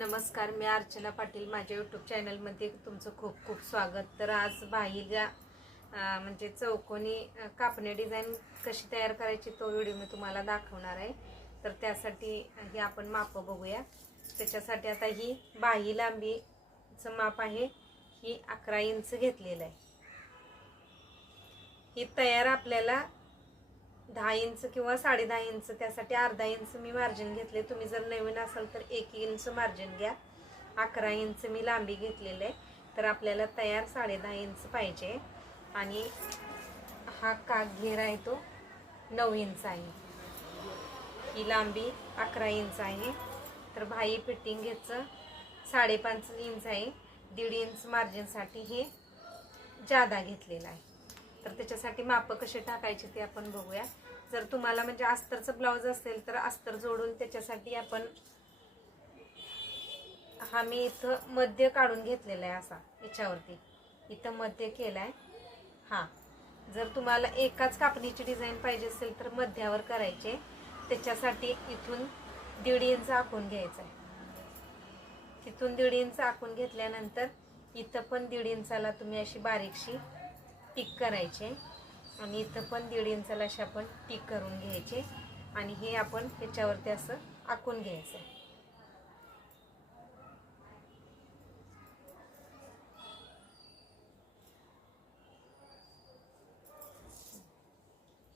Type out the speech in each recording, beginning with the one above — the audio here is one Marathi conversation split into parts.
नमस्कार मी अर्चना पाटील. माझ्या यूट्यूब चॅनलमध्ये तुमचं खूप खूप स्वागत. तर आज बाहीला म्हणजे चौकोनी कापणे डिझाईन कशी तयार करायची तो व्हिडिओ मी तुम्हाला दाखवणार आहे. तर त्यासाठी ही आपण मापं बघूया. त्याच्यासाठी आता ही बाही लांबीचं माप आहे. ही अकरा इंच घेतलेलं आहे. ही तयार आपल्याला दहा इंच किंवा साडे दहा इंच त्यासाठी अर्धा इंच मी मार्जिन घेतले. तुम्ही जर नवीन असाल तर एक इंच मार्जिन घ्या. अकरा इंच मी लांबी घेतलेले आहे. तर आपल्याला तयार साडे दहा इंच पाहिजे. आणि हा काग घेर आहे तो नऊ इंच आहे. ही लांबी अकरा इंच आहे. तर भाई फिटिंग घ्यायचं साडेपाच इंच आहे. दीड इंच मार्जिनसाठी हे जादा घेतलेलं आहे. तर त्याच्यासाठी मापं कसे टाकायचे ते आपण बघूया. जर तुम्हाला म्हणजे अस्तरचं ब्लाऊज असेल तर अस्तर जोडून त्याच्यासाठी आपण हा मी इथं मध्य काढून घेतलेला आहे असा याच्यावरती. इथं मध्य केला आहे हा. जर तुम्हाला एकाच कापणीची डिझाईन पाहिजे असेल तर मध्यावर करायचे. त्याच्यासाठी इथून दीड इंच आखून घ्यायचं आहे तिथून दीड इंच आखून घेतल्यानंतर इथं पण दीड इंचाला तुम्ही अशी बारीकशी टिक करायचे. आणि इथं पण दीड इंचाला असे आपण टिक करून घ्यायचे. आणि हे आपण त्याच्यावरती असं आखून घ्यायचं.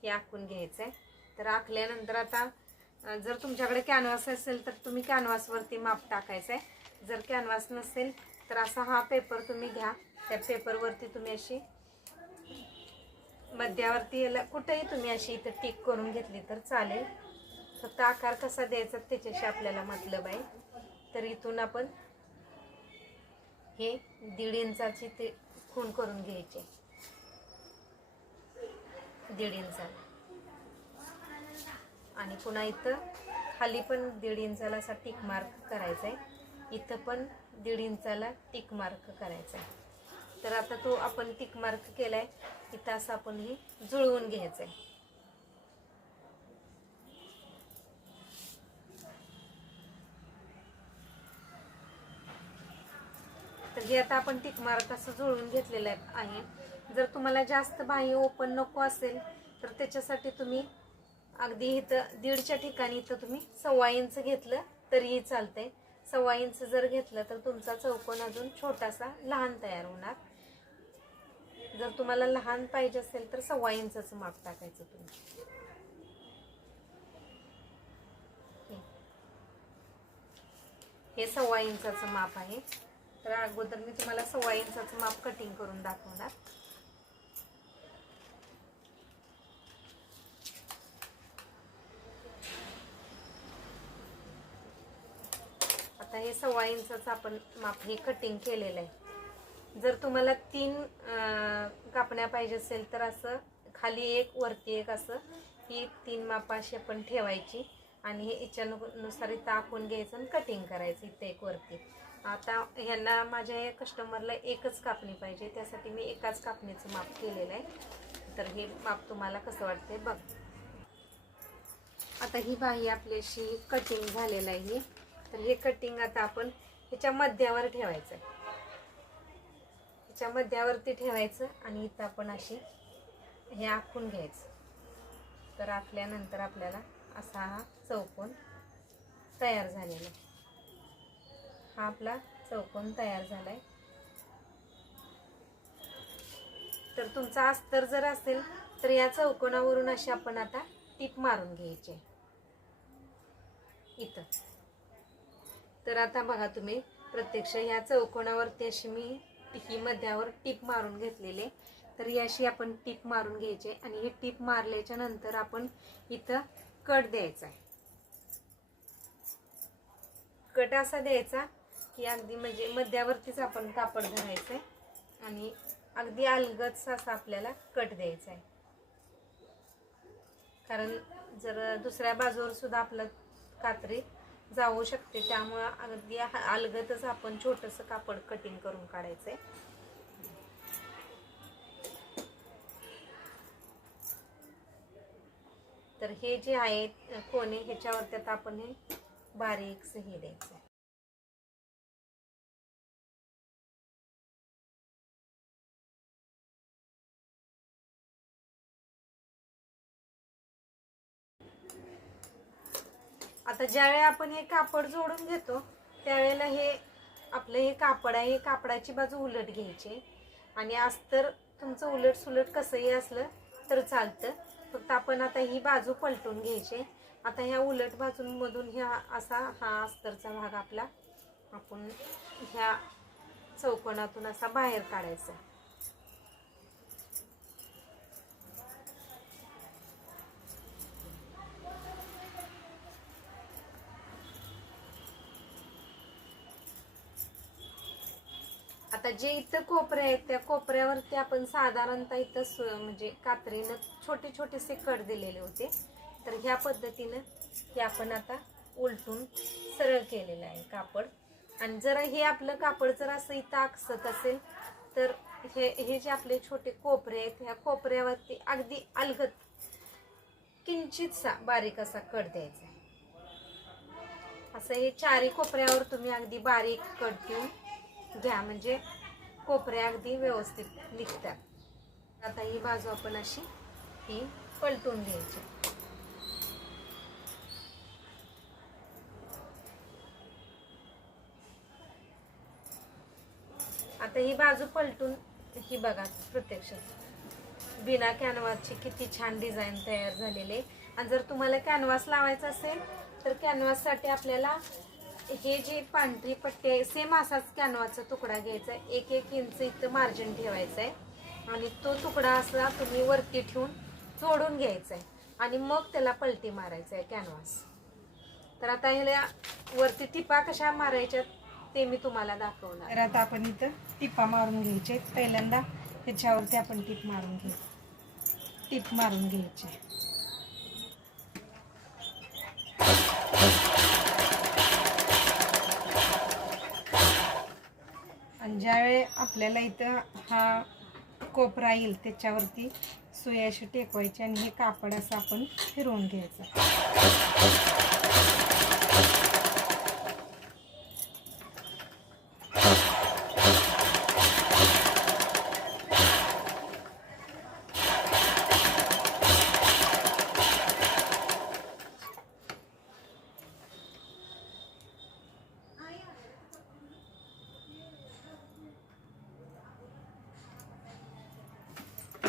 हे आखून घ्यायचं आहे तर आखल्यानंतर आता जर तुमच्याकडे कॅनव्हास असेल तर तुम्ही कॅनव्हासवरती माप टाकायचं आहे जर कॅनव्हास नसेल तर असा हा पेपर तुम्ही घ्या. त्या पेपरवरती तुम्ही अशी मध्यावरती याला कुठेही तुम्ही अशी इथं टिक करून घेतली तर चालेल. फक्त आकार कसा द्यायचा त्याच्याशी आपल्याला मतलब आहे. तर इथून आपण हे दीड इंचाची ते खून करून घ्यायचे. दीड इंचाला आणि पुन्हा इथं खाली पण दीड इंचाला असा टिक मार्क करायचा आहे. इथं पण दीड इंचाला टिक मार्क करायचा आहे. तर आता तो आपण टिक मार्क केला आहे इथं असं आपण हे जुळवून घ्यायचं आहे तर हे आता आपण टिक मार्क असं जुळवून घेतलेलं आहे आहे. जर तुम्हाला जास्त बाह्य ओपन नको असेल तर त्याच्यासाठी तुम्ही अगदी इथं दीडच्या ठिकाणी इथं तुम्ही सव्वा इंच घेतलं तरीही चालतंय. सव्वा इंच जर घेतलं तर तुमचा चौकोन अजून छोटासा लहान तयार होणार. जर तुम्हाला लहान पाहिजे असेल तर सव्वा इंचाचं माप टाकायचं तुम्ही. हे. हे सव्वा इंचाचं माप आहे. तर अगोदर मी तुम्हाला सव्वा इंचाचं माप कटिंग करून दाखवणार. आता हे सव्वा इंचाचं आपण माप हे कटिंग केलेलं आहे. जर तुम्हाला तीन कापण्या पाहिजे असेल तर असं खाली एक वरती एक असं ही तीन मापाशी आपण ठेवायची. आणि हे याच्यानुसार इथं आखून घ्यायचं आणि कटिंग करायचं इथं एक वरती. आता ह्यांना माझ्या या कस्टमरला एकच कापणी पाहिजे. त्यासाठी मी एकाच कापणीचं माप केलेलं आहे. तर हे माप तुम्हाला कसं वाटतंय बघ. आता ही बाही आपल्याशी कटिंग झालेलं आहे. तर हे कटिंग आता आपण ह्याच्या मध्यावर ठेवायचं आहे च्या मध्यावरती ठेवायचं आणि इथं आपण अशी हे आखून घ्यायचं. तर आखल्यानंतर आपल्याला असा हा चौकोन तयार झालेला आहे. हा आपला चौकोन तयार झालाय. तर तुमचा अस्तर जर असेल तर या चौकोनावरून अशी आपण आता टीप मारून घ्यायची आहे. इथं. तर आता बघा तुम्ही प्रत्यक्ष ह्या चौकोनावरती अशी मी ही मध्यावर टीप मारून घेतलेले. तर याशी आपण टीप मारून घ्यायचे आणि ही टीप मारल्याच्या नंतर आपण इथं कट द्यायचा आहे. कट असा द्यायचा की अगदी म्हणजे मध्यावरतीच आपण कापड धरायचं आहे. आणि अगदी अलगच असा आपल्याला कट द्यायचा आहे. कारण जर दुसऱ्या बाजूवर सुद्धा आपलं कात्री जाऊ शकते. त्यामुळं अगदी अलगतच आपण छोटंसं कापड कटिंग करून काढायचं आहे तर हे जे आहे कोणी ह्याच्यावरती आता आपण हे बारीकसं हे द्यायचं आहे आता ज्यावेळी आपण हे कापड जोडून घेतो त्यावेळेला हे आपलं हे कापड आहे हे कापडाची बाजू उलट घ्यायची. आणि अस्तर तुमचं उलट सुलट कसंही असलं तर चालतं. फक्त आपण आता ही बाजू पलटून घ्यायची. आता ह्या उलट बाजूंमधून ह्या असा हा अस्तरचा भाग आपला आपण ह्या चौकोनातून असा बाहेर काढायचा. आता जे इथं कोपरे आहेत त्या कोपऱ्यावरती आपण साधारणतः इथं म्हणजे कात्रीनं छोटे छोटेसे कट दिलेले होते. तर ह्या पद्धतीनं हे आपण आता उलटून सरळ केलेलं आहे कापड. आणि जर हे आपलं कापड जर असं इथं आकसत असेल तर हे हे जे आपले छोटे कोपरे आहेत ह्या कोपऱ्यावरती अगदी अलगत किंचितसा बारीक असा कट द्यायचा असं हे चारी कोपऱ्यावर तुम्ही अगदी बारीक कट देऊन घ्या म्हणजे कोपऱ्या अगदी व्यवस्थित निघतात. आता ही बाजू आपण अशी ही पलटून घ्यायची. आता ही बाजू पलटून ही बघा प्रत्यक्ष. बिना कॅनव्हासची किती छान डिझाईन तयार झालेले आणि जर तुम्हाला कॅनव्हास लावायचा असेल तर कॅनव्हाससाठी आपल्याला हे जे पांढरी पट्टी आहे सेम असाच कॅनवाचा तुकडा घ्यायचा आहे. एक एक इंच इथं मार्जिन ठेवायचं आहे. आणि तो तुकडा असा तुम्ही वरती ठेवून जोडून घ्यायचा आहे. आणि मग त्याला पलटी मारायचं आहे कॅनव्हास तर आता ह्याला वरती टिपा कशा मारायच्या ते मी तुम्हाला दाखवणार. तर आता आपण इथं टिपा मारून घ्यायचे पहिल्यांदा ह्याच्यावरती आपण टिप मारून घे टिप मारून घ्यायची ज्यावेळी आपल्याला इथं हा कोपरा येईल त्याच्यावरती सुयाशी टेकवायची आणि हे कापड असं आपण फिरवून घ्यायचं.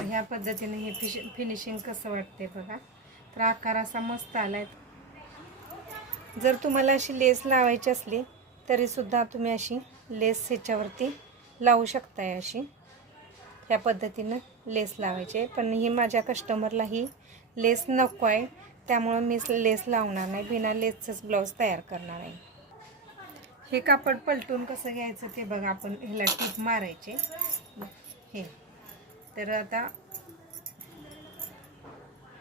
ह्या पद्धतीने हे फिश फिनिशिंग कसं वाटते बघा. तर आकार असा मस्त आलाय. जर तुम्हाला अशी लेस लावायची असली तरीसुद्धा तुम्ही अशी लेस ह्याच्यावरती लावू शकताय अशी. ह्या पद्धतीनं लेस लावायची. आहे पण ही माझ्या कस्टमरला ही लेस नको आहे. त्यामुळं मी लेस लावणार नाही. बिना लेसचंच ब्लाऊज तयार करणार आहे. हे कापड पलटून कसं घ्यायचं ते बघा आपण. ह्याला टीप मारायचे. हे. तर आता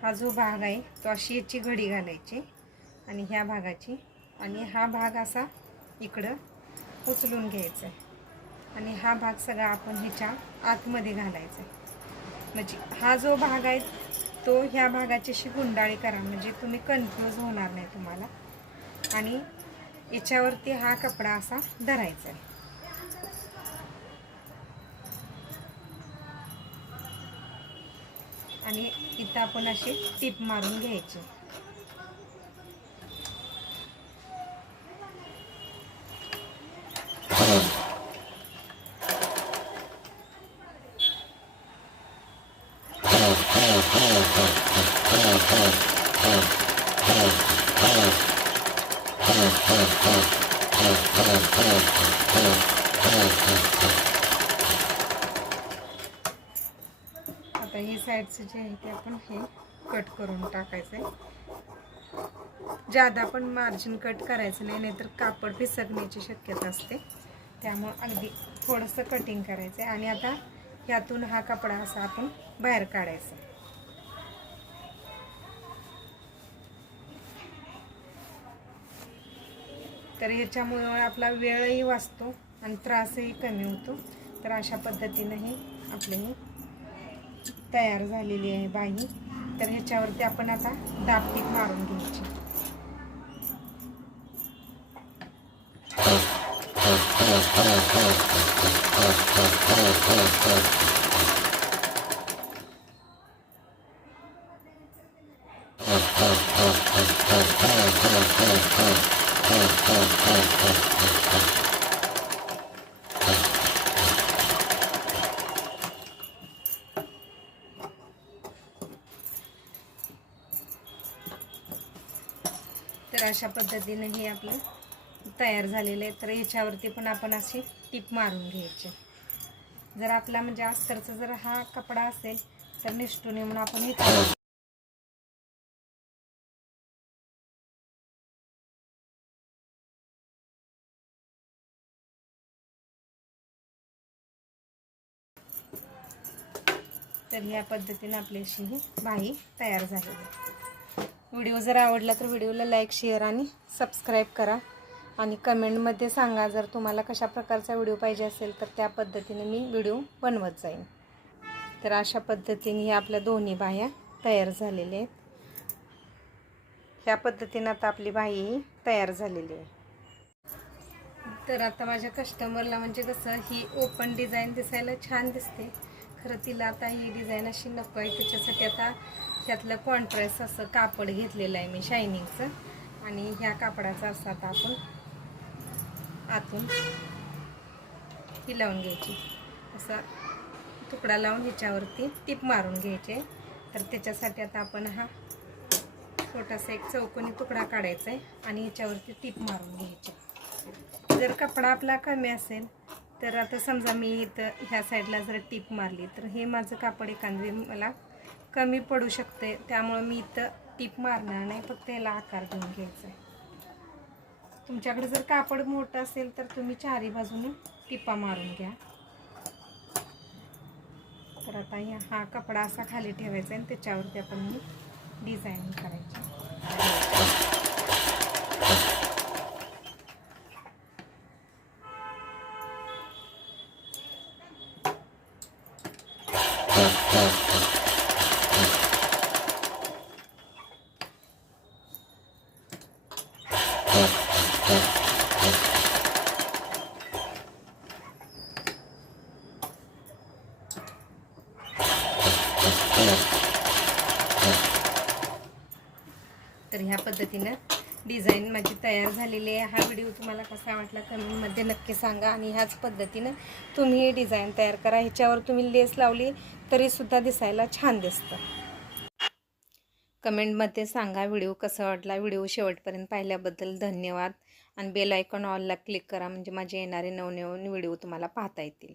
हा जो भाग आहे तो अशी याची घडी घालायची आणि ह्या भागाची. आणि हा भाग असा इकडं उचलून घ्यायचा आहे. आणि हा भाग सगळा आपण ह्याच्या आतमध्ये घालायचा आहे. म्हणजे हा जो भाग आहे तो ह्या भागाची अशी गुंडाळी करा म्हणजे तुम्ही कन्फ्यूज होणार नाही तुम्हाला. आणि याच्यावरती हा कपडा असा धरायचा आहे. आणि इथं आपण अशी टीप मारून घ्यायची. पीस जे आहे ते आपण हे कट करून टाकायचं आहे ज्यादा पण मार्जिन कट करायचं नाही नाहीतर कापड फिसकण्याची शक्यता असते. त्यामुळं अगदी थोडंसं कटिंग करायचं आहे आणि आता यातून हा कपडा असा आपण बाहेर काढायचा. तर ह्याच्यामुळे आपला वेळही वाचतो आणि त्रासही कमी होतो. तर अशा पद्धतीनंही आपले हे तयार झालेली आहे बाई. तर ह्याच्यावरती आपण आता दापटीक मारून घ्यायची. अशा पद्धतीने हे आपलं तयार झालेलं आहे तर ह्याच्यावरती पण आपण अशी टीप मारून घ्यायची. जर आपला म्हणजे अस्तरचा जर हा कपडा असेल तर निष्ठून म्हणून आपण हे तर ह्या पद्धतीने आपली अशी ही बाही तयार झालेली आहे. व्हिडिओ जर आवडला तर व्हिडिओला लाईक शेअर आणि सबस्क्राईब करा. आणि कमेंटमध्ये सांगा जर तुम्हाला कशा प्रकारचा व्हिडिओ पाहिजे असेल तर त्या पद्धतीने मी व्हिडिओ बनवत जाईन. तर अशा पद्धतीने ह्या आपल्या दोन्ही बाह्या तयार झालेल्या आहेत. ह्या पद्धतीनं आता आपली बाई ही तयार झालेली आहे. तर आता माझ्या कस्टमरला म्हणजे कसं ही ओपन डिझाईन दिसायला छान दिसते. खरं तिला आता ही डिझाईन अशी नको आहे. त्याच्यासाठी आता ह्यातलं कॉन्ट्रास्ट असं कापड घेतलेलं आहे मी शायनिंगचं आणि ह्या कापडाचा असा आता आपण आतून ही लावून घ्यायची. असा तुकडा लावून ह्याच्यावरती टीप मारून घ्यायचे. तर त्याच्यासाठी आता आपण हा छोटासा एक चौकोनी तुकडा काढायचा आहे आणि ह्याच्यावरती टीप मारून घ्यायची. जर कपडा आपला कमी असेल तर आता समजा मी इथं ह्या साईडला जर टीप मारली तर हे माझं कापड एखादी मला कमी पडू शकते. त्यामुळं मी इथं टीप मारणार नाही फक्त याला आकार देऊन घ्यायचा आहे. तुमच्याकडे जर कापड मोठं असेल तर तुम्ही चारी बाजूने टिपा मारून घ्या. तर आता ह्या हा कपडा असा खाली ठेवायचा आहे आणि त्याच्यावरती आपण मी डिझाईन करायची. तर ह्या पद्धतीनं डिझाईन माझी तयार झालेली आहे. हा व्हिडिओ तुम्हाला कसा वाटला कमेंटमध्ये नक्की सांगा आणि ह्याच पद्धतीनं तुम्ही ही डिझाईन तयार करा. ह्याच्यावर तुम्ही लेस लावली तरीसुद्धा दिसायला छान दिसतं. कमेंटमध्ये सांगा व्हिडिओ कसा वाटला. व्हिडिओ शेवटपर्यंत पाहिल्याबद्दल धन्यवाद. आणि बेल आयकॉन ऑलला क्लिक करा. म्हणजे माझे येणारे नवनवीन व्हिडिओ तुम्हाला पाहता येतील.